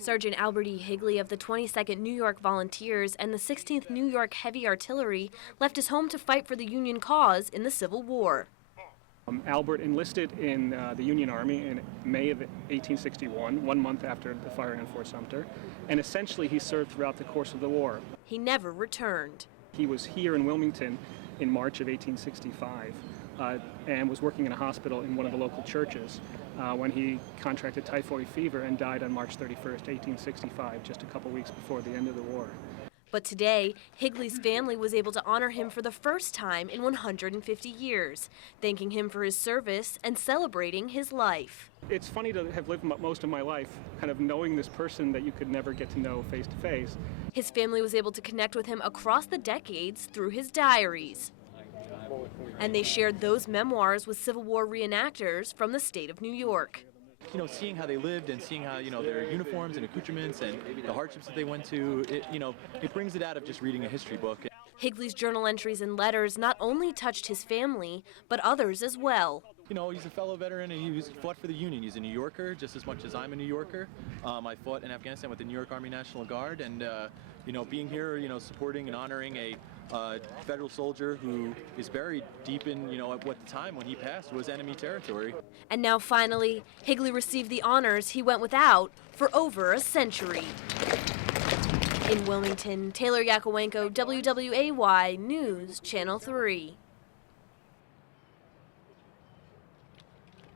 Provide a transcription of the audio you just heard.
Sergeant Albert E. Higley of the 22nd New York Volunteers and the 16th New York Heavy Artillery left his home to fight for the Union cause in the Civil War. Albert enlisted in the Union Army in May of 1861, 1 month after the firing on Fort Sumter, and essentially he served throughout the course of the war. He never returned. He was here in Wilmington in March of 1865 and was working in a hospital in one of the local churches when he contracted typhoid fever and died on March 31st, 1865, just a couple weeks before the end of the war. But today, Higley's family was able to honor him for the first time in 150 years, thanking him for his service and celebrating his life. It's funny to have lived most of my life kind of knowing this person that you could never get to know face to face. His family was able to connect with him across the decades through his diaries. And they shared those memoirs with Civil War reenactors from the state of New York. You know, seeing how they lived and seeing how, their uniforms and accoutrements and the hardships that they went to, it brings it out of just reading a history book. Higley's journal entries and letters not only touched his family, but others as well. You know, he's a fellow veteran and he fought for the Union. He's a New Yorker just as much as I'm a New Yorker. I fought in Afghanistan with the New York Army National Guard, and being here, supporting and honoring a federal soldier who is buried deep in, at what the time when he passed was enemy territory. And now finally, Higley received the honors he went without for over a century. In Wilmington, Taylor Yakowenko, WWAY News, Channel 3.